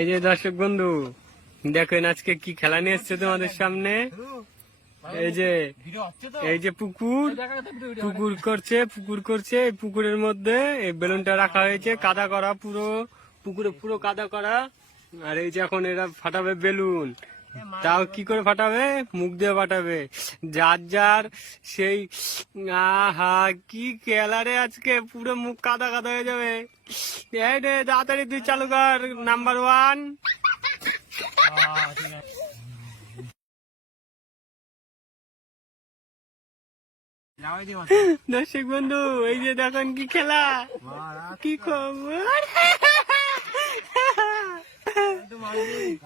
এই যে দর্শক বন্ধু দেখেন আজকে কি খেলা নিয়ে এসছে তোমাদের সামনে। এই যে পুকুর করছে এই পুকুরের মধ্যে এই বেলুনটা রাখা হয়েছে, কাদা করা, পুরো কাদা করা। আর এই যে এখন এরা ফাটাবে বেলুন, তাও কি করে ফাটাবে? মুখ দিয়ে ফাটাবে। যার সেই আহা কি খেলারে, আজকে পুরো মুখ কাদা কাদা হয়ে যাবে। এই রে তাড়াতাড়ি তুই চালু কর নাম্বার 1। দর্শক বন্ধু এই যে দেখেন কি খেলা, কি খবর,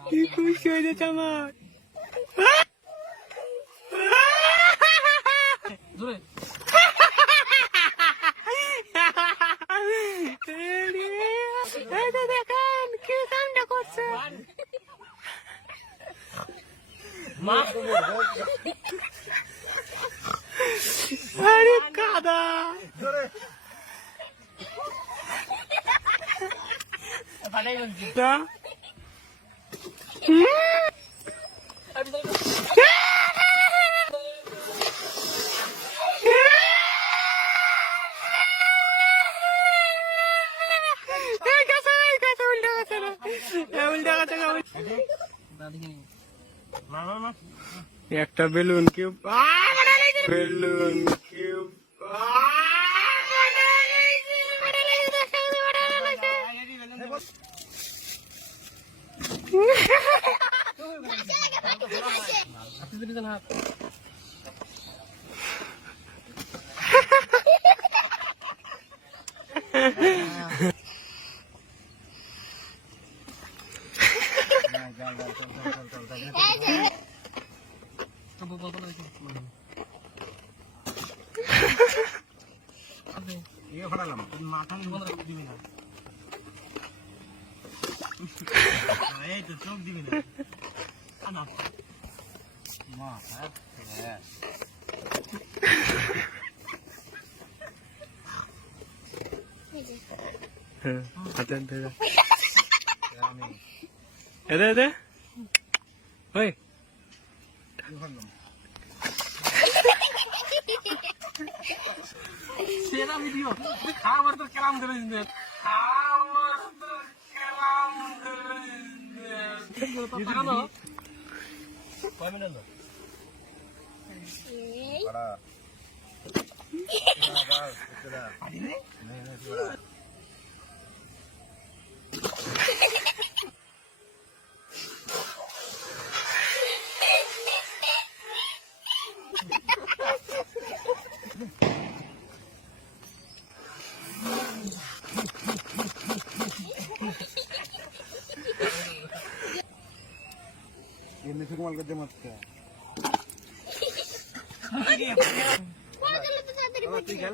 কি খুশি হয়ে যাচ্ছে আমার। দেখেন কি কামটা করছে, আরে কাদা। একটা বেলুন কিউব, বেলুন কিউব মাথা দিবি না, এই তো চোখ দিবি না। সেরা ভিডিও খাবার তো কেলাম করে দিন, ये मिठू कमाल करते मत क्या ठीक है।